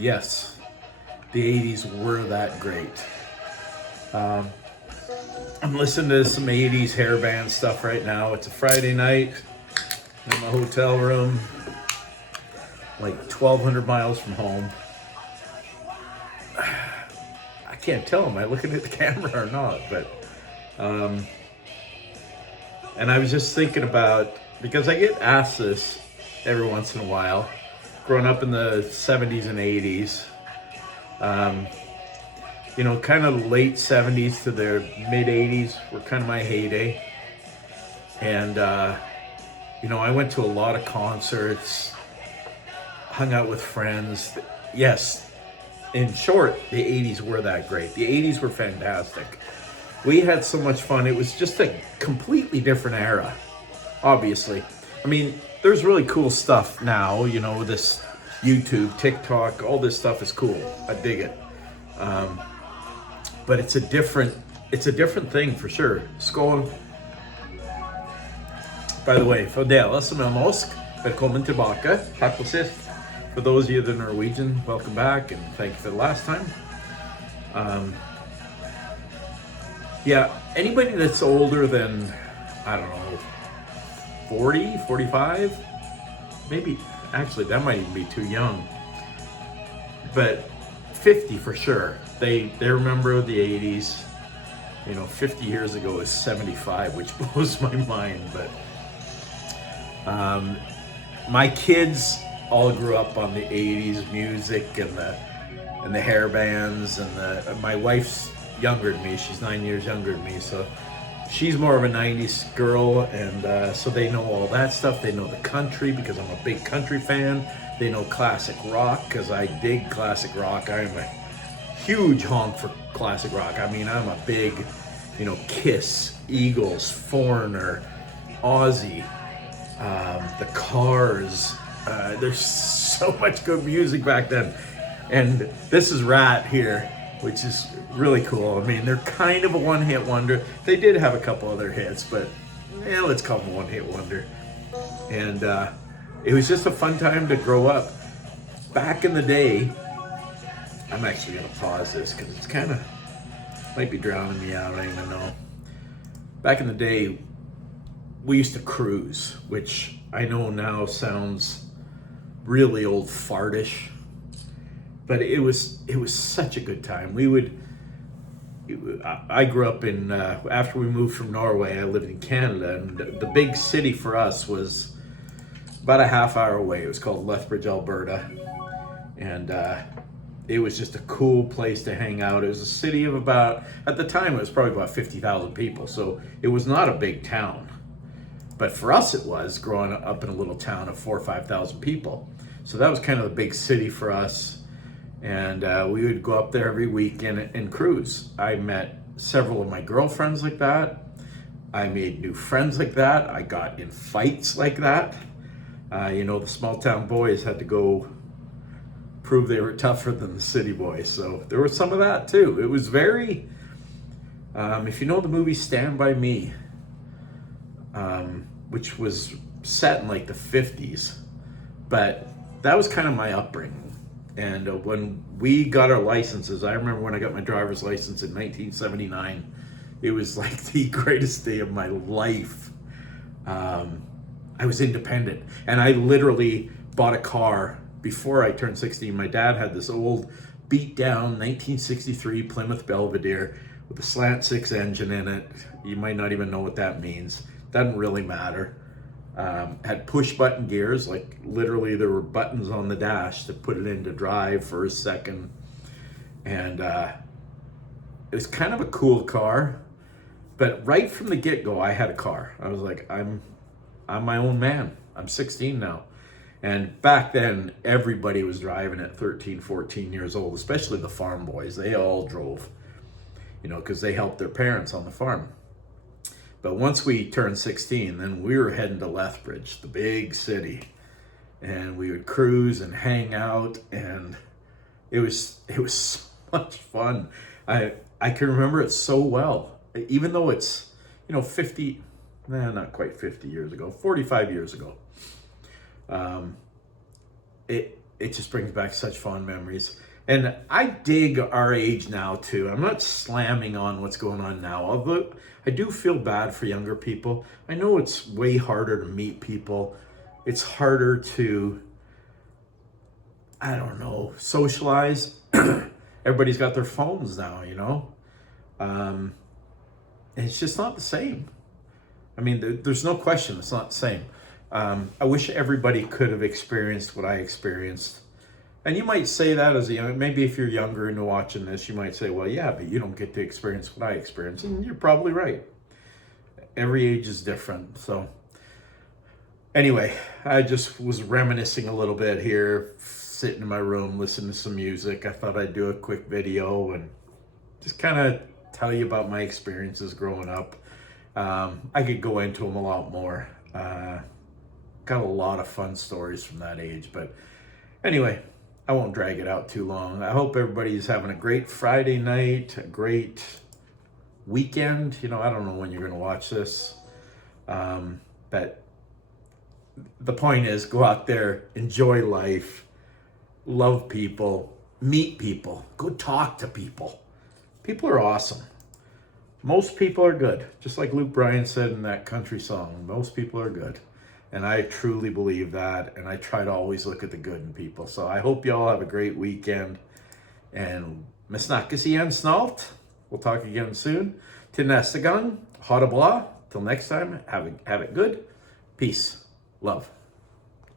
Yes, the 80s were that great. Um, I'm listening to some 80s hair band stuff right now. It's a Friday night in my hotel room, like 1,200 miles from home. I can't tell, am I looking at the camera or not? But, and I was just thinking about, because I get asked this every once in a while, growing up in the 70s and 80s, kind of late 70s to the mid 80s were kind of my heyday. And, I went to a lot of concerts, hung out with friends. Yes, in short, the 80s were that great. The 80s were fantastic. We had so much fun. It was just a completely different era, obviously. I mean, there's really cool stuff now, this YouTube, TikTok, all this stuff is cool. I dig it. But it's a different thing for sure. Skål. By the way, för alla som är norsk, välkommen tillbaka. Tack för sist. For those of you that are Norwegian, welcome back and thank you for the last time. Anybody that's older than, I don't know, 40, 45, maybe, actually that might even be too young, but 50 for sure. They remember the 80s. 50 years ago is 75, which blows my mind, but my kids all grew up on the 80s music and the hair bands, and my wife's younger than me. She's 9 years younger than me, so she's more of a 90s girl, and so they know all that stuff. They know the country because I'm a big country fan. They know classic rock because I dig classic rock. I am a huge honk for classic rock. I mean, I'm a big, Kiss, Eagles, Foreigner, Ozzy, the Cars. There's so much good music back then. And this is Rat here, which is really cool. I mean, they're kind of a one-hit wonder. They did have a couple other hits, but let's call them a one-hit wonder. And it was just a fun time to grow up. Back in the day, I'm actually going to pause this because it's kind of, might be drowning me out, I don't even know. Back in the day, we used to cruise, which I know now sounds really old fartish, but it was such a good time. I grew up in, after we moved from Norway, I lived in Canada, and the big city for us was about a half hour away. It was called Lethbridge, Alberta, and it was just a cool place to hang out. It was a city of about, at the time it was probably about 50,000 people, so it was not a big town. But for us it was, growing up in a little town of 4,000 or 5,000 people. So that was kind of the big city for us. And we would go up there every week and cruise. I met several of my girlfriends like that. I made new friends like that. I got in fights like that. The small town boys had to go prove they were tougher than the city boys. So there was some of that too. It was very, if you know the movie Stand By Me, which was set in like the 50s, but that was kind of my upbringing. And when we got our licenses, I remember when I got my driver's license in 1979, it was like the greatest day of my life. I was independent, and I literally bought a car before I turned 16. My dad had this old beat down 1963 Plymouth Belvedere with a slant six engine in it. You might not even know what that means. Doesn't really matter. Had push button gears, like literally there were buttons on the dash to put it into drive, first, second. And it was kind of a cool car, but right from the get-go I had a car. I was like, I'm my own man. I'm 16 now. And back then everybody was driving at 13, 14 years old, especially the farm boys. They all drove, because they helped their parents on the farm. But once we turned 16, then we were heading to Lethbridge, the big city, and we would cruise and hang out, and it was so much fun. I can remember it so well, even though it's 50, not quite 50 years ago, 45 years ago. it just brings back such fond memories. And I dig our age now too. I'm not slamming on what's going on now, although I do feel bad for younger people. I know it's way harder to meet people. It's harder to, I don't know, socialize. Everybody's got their phones now, you know? And it's just not the same. I mean, there's no question it's not the same. I wish everybody could have experienced what I experienced. And you might say that as a young, maybe if you're younger and watching this, you might say, well, yeah, but you don't get to experience what I experienced. And you're probably right. Every age is different. So anyway, I just was reminiscing a little bit here, sitting in my room, listening to some music. I thought I'd do a quick video and just kind of tell you about my experiences growing up. I could go into them a lot more. Got a lot of fun stories from that age, but anyway, I won't drag it out too long. I hope everybody's having a great Friday night, a great weekend. You know, I don't know when you're going to watch this, but the point is, go out there, enjoy life, love people, meet people, go talk to people. People are awesome. Most people are good. Just like Luke Bryan said in that country song, most people are good. And I truly believe that, and I try to always look at the good in people. So I hope you all have a great weekend. And mes snakkes igjen snart. We'll talk again soon. Till neste gang, ha det bra. Till next time, have it good. Peace. Love.